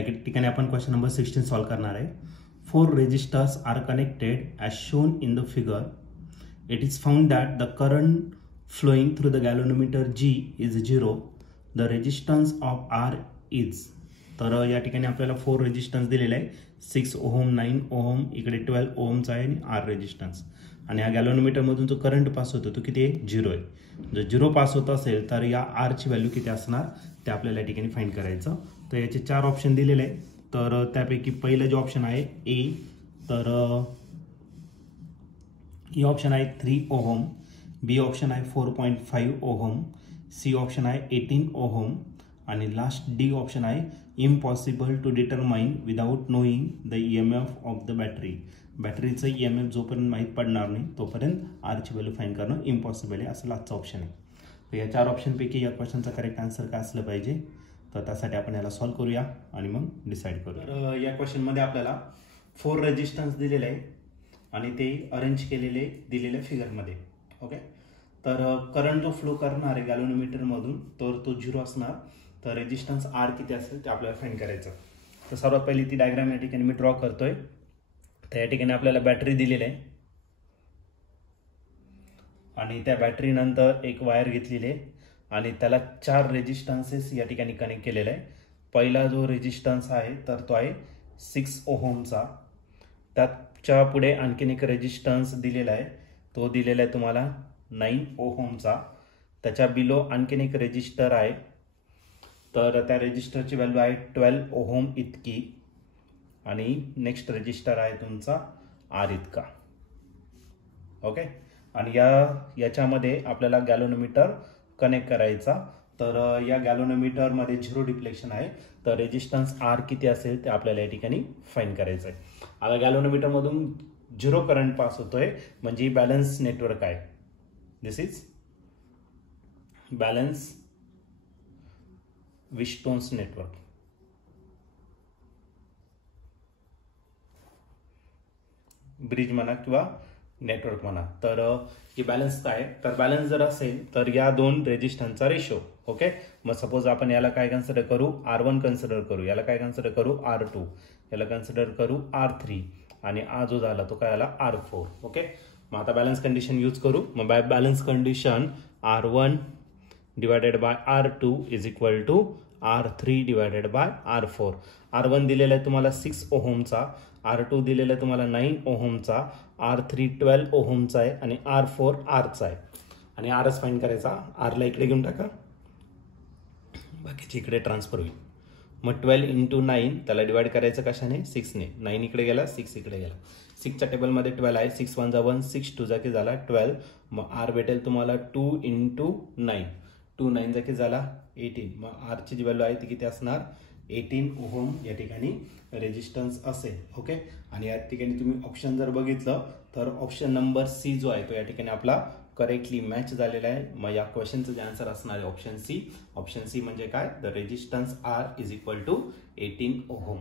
या ठिकाणी आपण क्वेश्चन नंबर 16 सॉल्व करणार आहे. 4 resistors are connected as shown in the figure. It is found that the current flowing through the galvanometer G is 0. The resistance of R is. तर या ठिकाणी आपल्याला 4 resistance दिलेले आहे. 6 ओहम, 9 ओहम, इकडे 12 ओहमचा आहे आणि R रेजिस्टन्स. आणि या गॅलोनोमीटरमधून जो करंट पास होतो तो किती आहे? 0 आहे. जर 0 पास होत असेल तर या R ची व्हॅल्यू किती असणार ते आपल्याला या ठिकाणी फाइंड करायचं. तर याचे 4 ऑप्शन दिलेले आहे. तर त्यापैकी पहिलं जे ऑप्शन आहे ए, तर ई ऑप्शन आहे 3 ओहम, बी ऑप्शन आहे 4.5 ओहम, सी ऑप्शन आहे 18 ओहम आणि लास्ट डी ऑप्शन आहे impossible to determine without knowing the EMF of the battery. बॅटरीचं EMF जोपर्यंत माहीत पडणार नाही तोपर्यंत आरची व्हॅल्यू फाइंड करणं इम्पॉसिबल आहे, असं लास्टचं ऑप्शन आहे. तर या 4 ऑप्शनपैकी या क्वेश्चनचा करेक्ट आन्सर काय असलं पाहिजे, तर त्यासाठी आपण याला सॉल्व करूया आणि मग डिसाईड करू. तर या क्वेश्चनमध्ये आपल्याला 4 रेजिस्टन्स दिलेले आहे आणि ते अरेंज केलेले दिलेल्या फिगरमध्ये. ओके, तर करंट जो फ्लो करणार आहे गॅलोनोमीटरमधून तर तो 0 असणार. तर रेजिस्टन्स आर किती असेल ते आपल्याला फाइंड करायचं. तर सर्वात पहिली ती डायग्राम या ठिकाणी मी ड्रॉ करतोय. तर या ठिकाणी आपल्याला बॅटरी दिलेली आहे आणि त्या बॅटरी नंतर एक वायर घेतलेली आहे आणि त्याला 4 रेजिस्टन्सेस या ठिकाणी कनेक्ट केलेला आहे. पहिला जो रेजिस्टन्स आहे तर तो आहे 6 ओहमचा. त्याच्या पुढे आणखीन एक रेजिस्टन्स दिलेला आहे, तो दिलेला आहे तुम्हाला 9 ओहमचा. त्याच्या बिलो आणखीन एक रेजिस्टर आहे, तर त्या रेजिस्टरची व्हॅल्यू आहे 12 ओहम इतकी आणि नेक्स्ट रेजिस्टर आहे तुमचा आर इतका. ओके, आणि याच्यामध्ये आपल्याला गॅलोनोमीटर कनेक्ट करायचा. तर या गॅलोनोमीटरमध्ये 0 डिफ्लेक्शन आहे. तर रेजिस्टन्स आर किती असेल ते आपल्याला या ठिकाणी फाइंड करायचं आहे. आता गॅलोनोमीटरमधून 0 करंट पास होतोय म्हणजे बॅलन्स नेटवर्क आहे. दिस इज बॅलन्स विस्टोन्स नेटवर्क. ब्रिज म्हणा किंवा नेटवर्क म्हणा. तर हे बॅलन्स काय, तर बॅलन्स जर असेल तर या 2 रेजिस्टन्सचा रेशो. ओके, मग सपोज आपण याला काय कन्सिडर करू, R1 कन्सिडर करू, याला काय कन्सिडर करू, R2, याला कन्सिडर करू R3 आणि हा जो झाला तो काय आला R4. ओके, मग आता बॅलन्स कंडिशन यूज करू. मग by balance condition R1 divided by R2 is equal to R3 divided by R4. R1 दिलेला आहे तुम्हाला 6 ओहमचा, R2 दिलेला आहे तुम्हाला 9 ओहमचा, R3 12 ओहमचा आहे आणि R4 आरचा आहे. आणि आरच फाइंड करायचा. आरला इकडे घेऊन टाका, बाकीची इकडे ट्रान्सफर होईल. मग 12 × 9 त्याला डिवाइड करायचं कशाने, 6ने. 9 इकडे गेला, 6 इकडे गेला. 6च्या टेबलमध्ये 12 आहे. 6 1 = 1, 6 2 = झाला 12. मग आर भेटेल तुम्हाला 2 × 9, 2 9 = झाला 18. मग आरची जी व्हॅल्यू आहे ती किती असणार, 18 ओहम या ठिकाणी रेजिस्टन्स असेल. ओके, आणि या ठिकाणी तुम्ही ऑप्शन जर बघितलं तर ऑप्शन नंबर सी जो आहे तो या ठिकाणी आपला करेक्टली मॅच झालेला आहे. मग या क्वेश्चनचं जे आन्सर असणार आहे ऑप्शन सी. ऑप्शन सी म्हणजे काय, the resistance R is equal to 18 ohm.